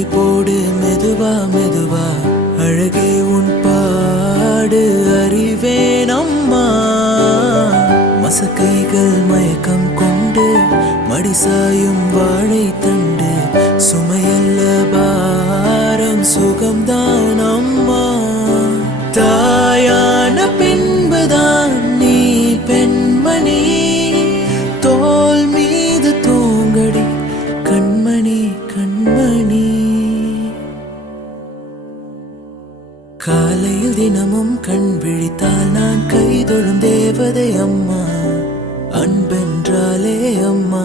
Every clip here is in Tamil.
நடை போடு மெதுவா மெதுவா அழகே உன் பாடு அறிவேன் அம்மா மசக்கைகள் மயக்கம் கொண்டு மடிசாயும் வாழை தண்டு சுமையல்ல பாரம் சுகம்தான் அம்மா தாயான பின்புதான் நீ பெண்மணி தோல் மீது தூங்கடி கண்மணி கண்மணி காலையில் தினமும் கண் விழித்தால் நான் கைதொழும் தேவதை அம்மா அன்பென்றாலே அம்மா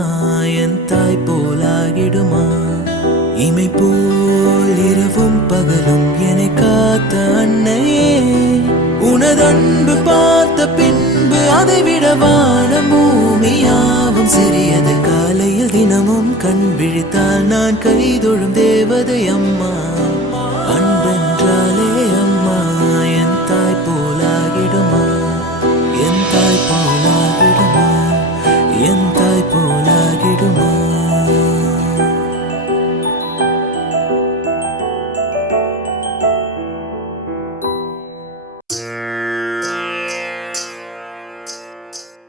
என் தாய் போலாகிடுமா இமை போல் இரவும் பகலும் என்னை காத்த அன்னையே உனதன்பு பார்த்த பின்பு அதை விட வானம் பூமியாவும் சிறியது காலையில் தினமும் கண் விழித்தால் நான் கைதொழும் தேவதை அம்மா அன்பென்றாலே அம்மா என் தாய் போலாகிடுமா என் தாய் போலாகிடுமா என் தாய் போலாகிடுமா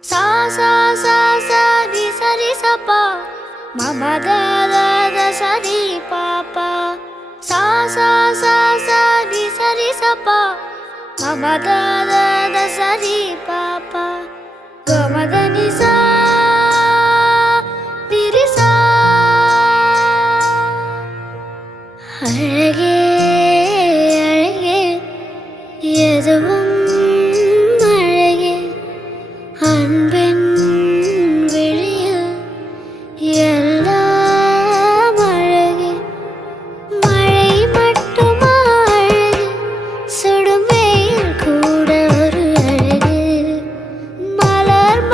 sa sa sa di sa ri sa pa ma ba da da da sa ri pa pa sa sa sa sa di sa ri sa pa ma ba da da da sa ri pa pa ga ma da ni sa di ri sa அழகே அழகே எதுவும் அழகே அன்பின் விழியில் எல்லாம் அழகு மழை மட்டுமா அழகு சுடும் வெயில் கூட ஒரு அழகு மலர்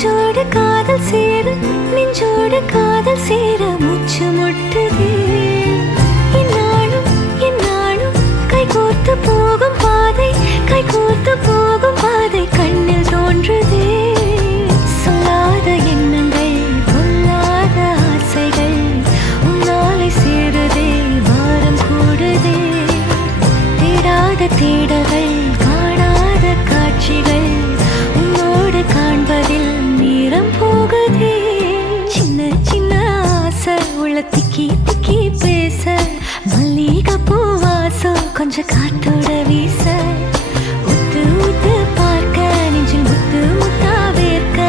நெஞ்சோடு காதல் சேர நெஞ்சோடு காதல் சேர மூச்சு முட்டுதே இந்நாளும் இந்நாளும் கைகோர்த்து போகும் பாதை கைகோர்த்து போகும் பாதை கண்ணில் தோன்றுதே சொல்லாத எண்ணங்கள் பொல்லாத ஆசைகள் உன்னாலை சேருதே பாரம் கூடுதே தேடாத தேடல்கள் காணாத காட்சிகள் உன்னோடு காண்பதில் நேரம் போகுதே சின்ன சின்ன ஆசை உள்ள திக்கி திக்கி பேச மல்லிகை பூ வாசம் கொஞ்சம் காத்தோட வீச உத்து உத்து பார்க்க நெஞ்சில் முத்து முத்தா வேர்க்க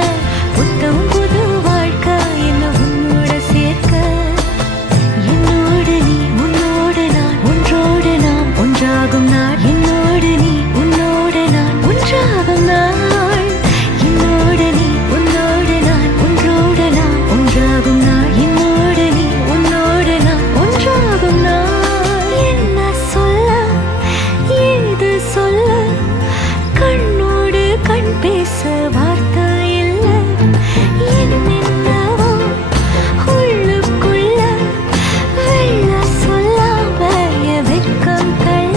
புத்தம் புது வாழ்க்கை என்ன உன்னோட சேர்க்க என்னோடு நீ உன்னோடு நான் ஒன்றோடு நாம் ஒன்றாகும் நாள் என்னோடு நீ உன்னோடு நான் ஒன்றாகும் நாள் என்னோடு நீ உன்னோடு நான் ஒன்றோடு நாம் ஒன்றாகும் நாள் என்னோடு நீ உன்னோடு நான் ஒன்றாகும் நாள் என்ன சொல்ல ஏது சொல்ல கண்ணோடு கண் பேச வார்த்தை இல்லை என்னென்னவோ உள்ளுக்குள்ள வெள்ள சொல்லாம என் வெட்கம் தள்ள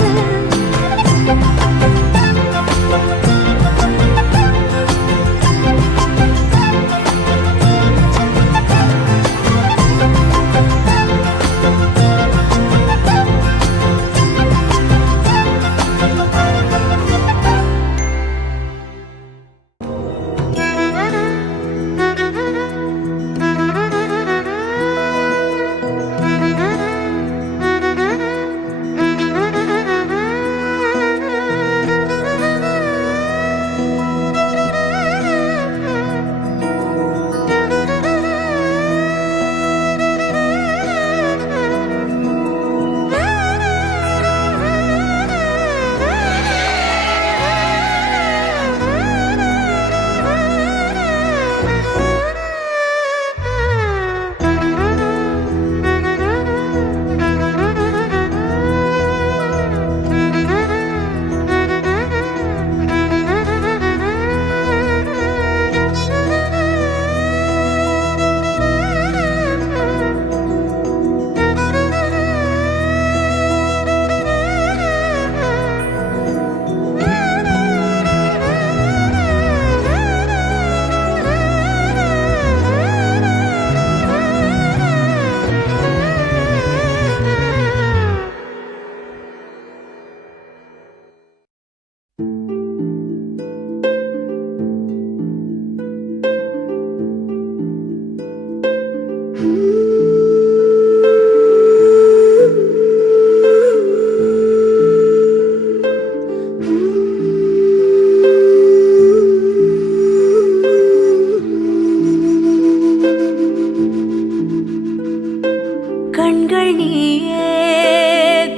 கண்கள் நீயே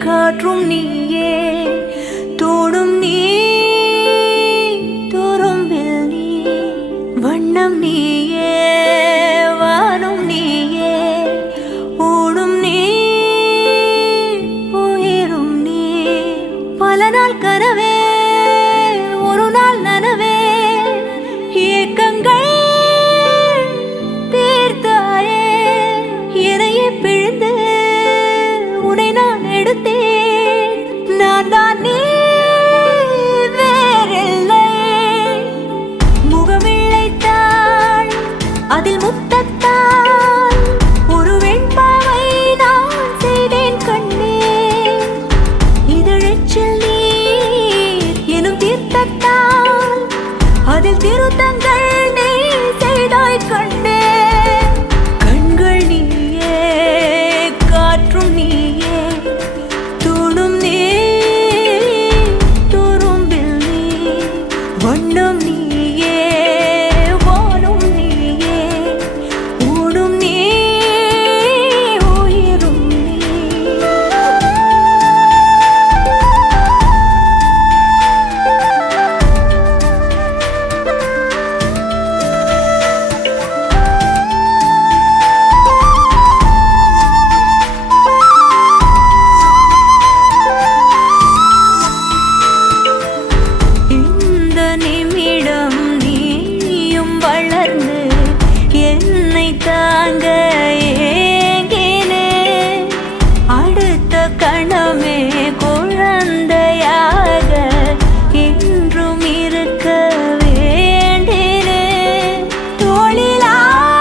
காற்றும் நீயே தோடும் நீ துரும்பில் நீ வண்ணம் நீயே வானும் நீயே ஊடும் நீ உயிரும் நீ பல நாள் கனவே ஒரு நாள் நனவே ஏக்கங்கள் தீர்த்தாயே என்னையே பிழிந்து உன்னை நான் எடுத்தேன் நான் தான் நீ வேறில்லை முகமிழைத்தாள் அதில் முத்தத்தாள் தாங்க ஏங்கினே அடுத்த கணமே குழந்தையாக என்றும் இருக்க வேண்டினே தோளிலாடும்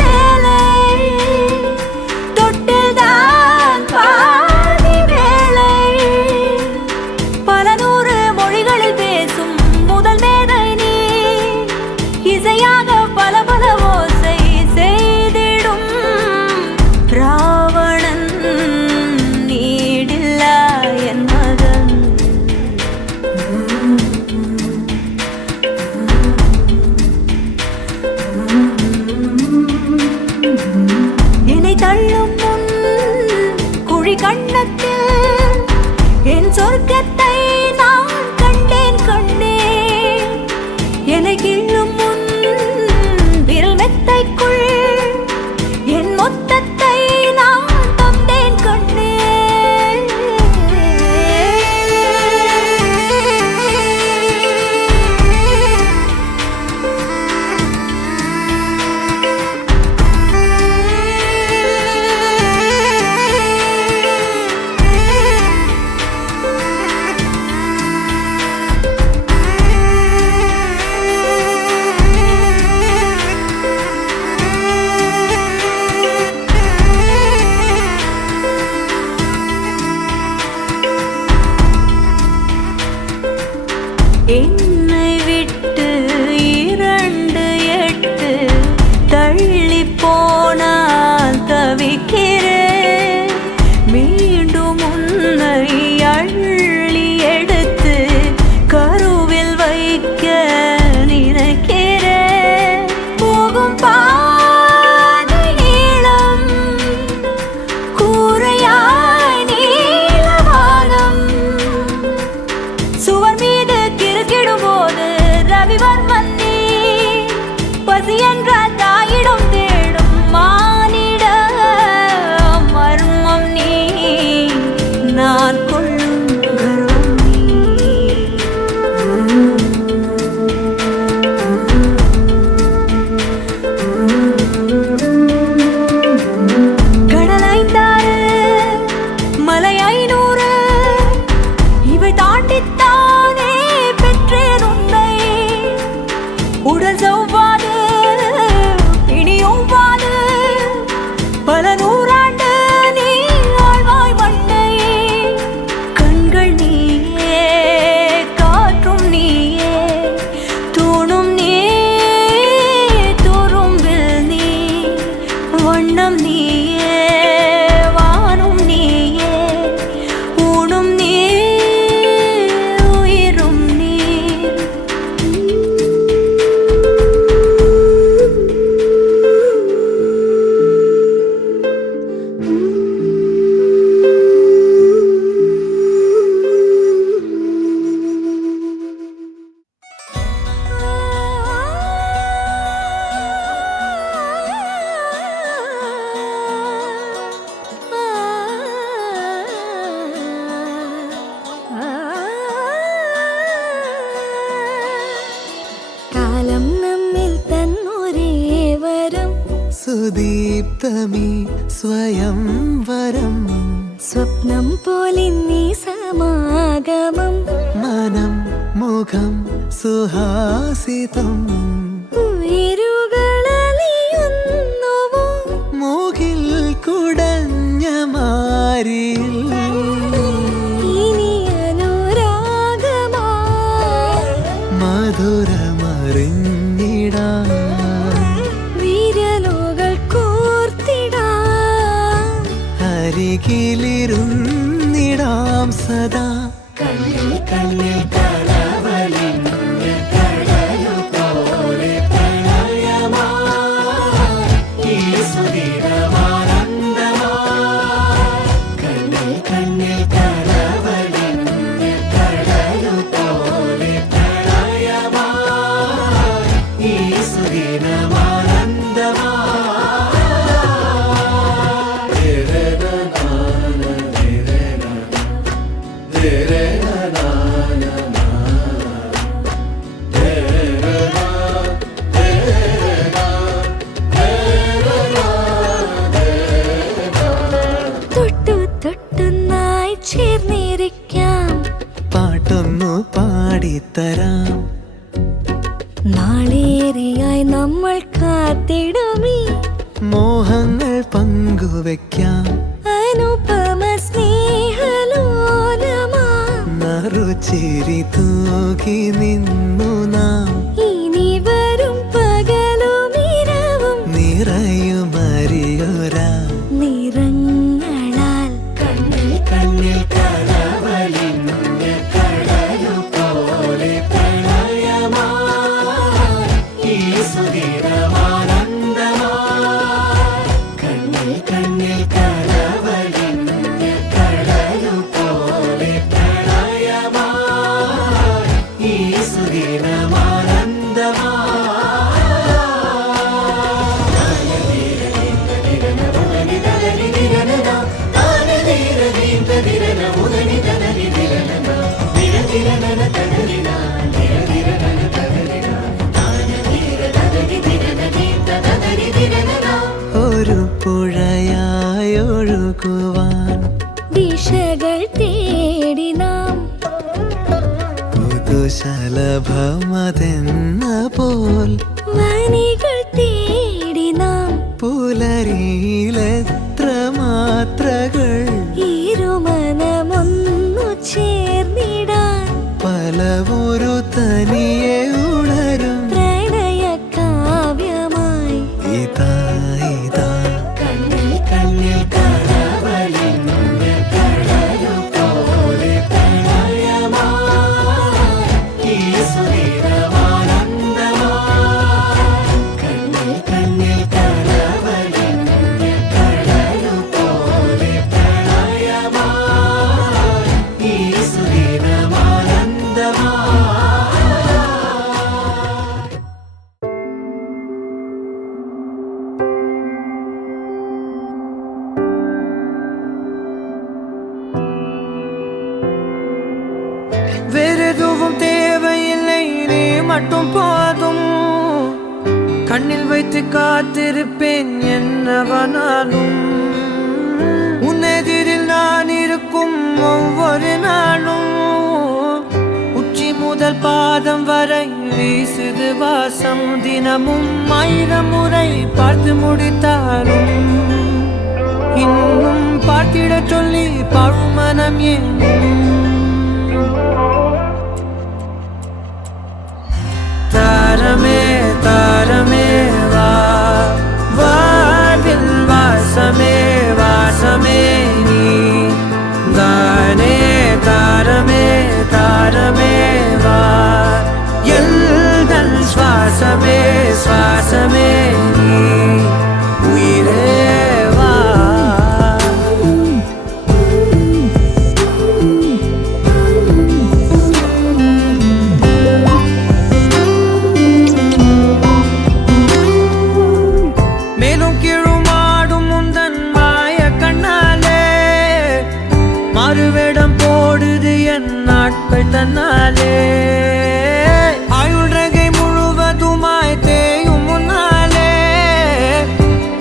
சேலை தொட்டுதான் பாதி வேளை பல நூறு மொழிகளில் பேசும் முதல் மேதை நீ இசையாக பல பல ஓசை செய்திடும் ராவணன் நீடில்லா என் மகன் என்னை தள்ளும் முன் குழி கண்ணத்தில் என் சொர்க்கத்தை நான் கண்டேன் கண்டேன் என்னை கிள்ளும் முன் விரல் மெத்தைக்குள் என் மொத்தத்தை நான் தந்தேன் கண்டேன் என்னை விட்டு 2 8 தள்ளி போனால் தவிக்கிறேன் மீண்டும் உன்னை அள்ளி எடுத்து கருவில் வைக்க நினைக்கிறேன் போகும் பாதை நீளம் கூரையாய் நீலவானம் சுவர் மீது கிறுக்கிடும்போது ரவிவர்மன் நீ பசி என்ற தாயிடம் தேடும் மானிட மர்மம் நீ நான் கொள்ளும் கர்வம் நீ கடல் 5 மலை 500 இவை தாண்டித்தானே பெற்றேன் உன்னை உடல் செவ்வாது பிணியொவ்வாது பல நூறாண்டு நீ ஆழ்வாய் மண்ணை கண்கள் நீயே காற்றும் நீயே தூணும் நீ துரும்பில் நீ வண்ணம் நீயே வானும் நீயே ஊனும் நீ உயிரும் நீ കാലം നമ്മിൽ തന്നൊരേ വരം സുദീപ്തമീ സ്വയംവരം സ്വപ്നം പോലെ നീ സമാഗമം മനം മുഖം സുഹാസിതം ഉയരുകളലിയുന്നുവോ മൂകിൽ കുടഞ്ഞ മാരിൽ ഇനി അനുരാഗമാ മധുരമറിഞ്ഞിടാൻ വിരലുകൾ കോർത്തിടാം അരികിലിരുന്നിടാം സദാ കണ്ണിൽ കണ്ണിൽ re re na na na പോൽ കാത്തിടുമീ മോഹങ്ങൾ പങ്കുവെക്കാം അനുപമ സ്നേഹലോലമാ നറുചിരി തൂകി നിന്നു നാം ഇനി വരും പകലും ഇരവും നിറയുമറിയൊരാ നിറങ്ങളാൽ കണ്ണിൽ കണ്ണിൽ കടവലിഞ്ഞ കടലു പോലെ പ്രണയമായി ഈ സുദിനമാനന്ദമായി കണ്ണിൽ കണ്ണിൽ കടവലിഞ്ഞ കടലു പോലെ പ്രണയമായി ഈ ഒരു പുഴയായൊഴുകുവാൻ ദിശകൾ തേടി നാം പുതുശലഭമതെന്ന പോൽ വനികൾ തേടി നാം പുലരിയിലെത്ര മാത്രകൾ ഇരുമനമൊന്നു ചേർന്നിടാൻ പലവൊരു തനിയെ ഉണരും പ്രണയ കാവ്യമായി ഇതാ ഇതാ കണ്ണിൽ കണ്ണിൽ കടവലിഞ്ഞ കടലു പോലെ പ്രണയമായി ഈ സുദിനമാനന്ദമായി കണ്ണിൽ കണ്ണിൽ കടവലിഞ്ഞ കടലു പോലെ പ്രണയമായി ഈ സുദിനമാനന്ദമായി வேறெதுவும் தேவையில்லை நீ மட்டும் போதும் கண்ணில் வைத்து காத்திருப்பேன் என்னவனாலும் உன்னெதிரில் நான் இருக்கும் ஒவ்வொரு நாளும் உச்சி முதல் பாதம் வரை வீசுது வாசம் தினமும் 1000 முறை பார்த்து முடித்தாலும் இன்னும் பார்த்திட சொல்லி பழுமனம் ஏனும் தாரமே தாரமே வா வாழ்வில் வாசமே வாசமே நீ தானே தாரமே தாரமே வா எல்தல் சுவாசமே சுவாசமே நீ உயிரே வா மேலும் கீழுமாடும் முந்தன் மாய கண்ணாலே மறுவேடம் போடுது என் நாட்கள் தன்னாலே ஆயுள் ரகை முழுவதுமாய் தேயும் முன்னாலே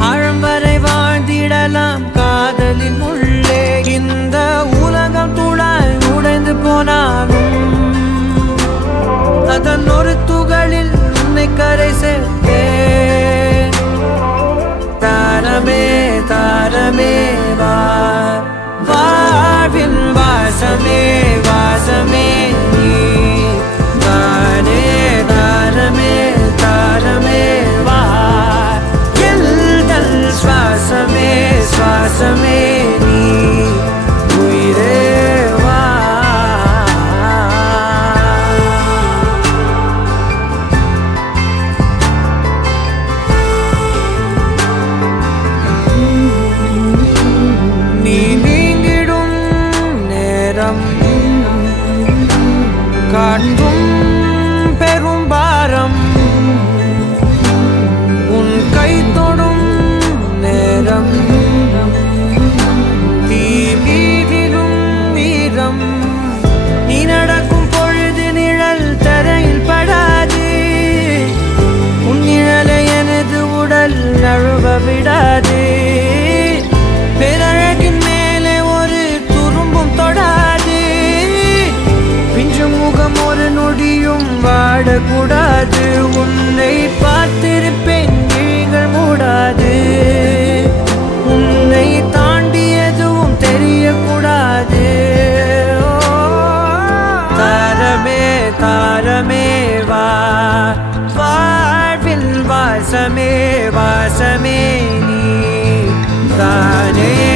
ஆழம் வரை வாழ்ந்திடலாம் காதலின் உள்ளே இந்த உலகம் துளாய் உடைந்து போனாலும் அதன் ஒரு துகளில் உன்னை கரை சேர்த்தேன் தாரமே தாரமே வா வாழ்வின் வாசமே வாசமே நீ தானே தாரமே தாரமே வா எல்தல் சுவாசமே சுவாசமே நீ உயிரே வா நீ நீங்கிடும் நேரம் காட்டும் பெரும் பாரம் உன் கை தொடும் நேரம் தீ மீதிலும் வீரம் நீ நடக்கும் பொழுது நிழல் தரையில் படாது உன் நிழலை எனது உடல் நழுவ விடாது பேரழகின் மேலே ஒரு துரும்பும் தொடாது பிஞ்சு முகம் ஒரு நொடியும் வாடக்கூடாது உன்னை பார்த்திருப்பேன் வாசமே வாசமே நீ தானே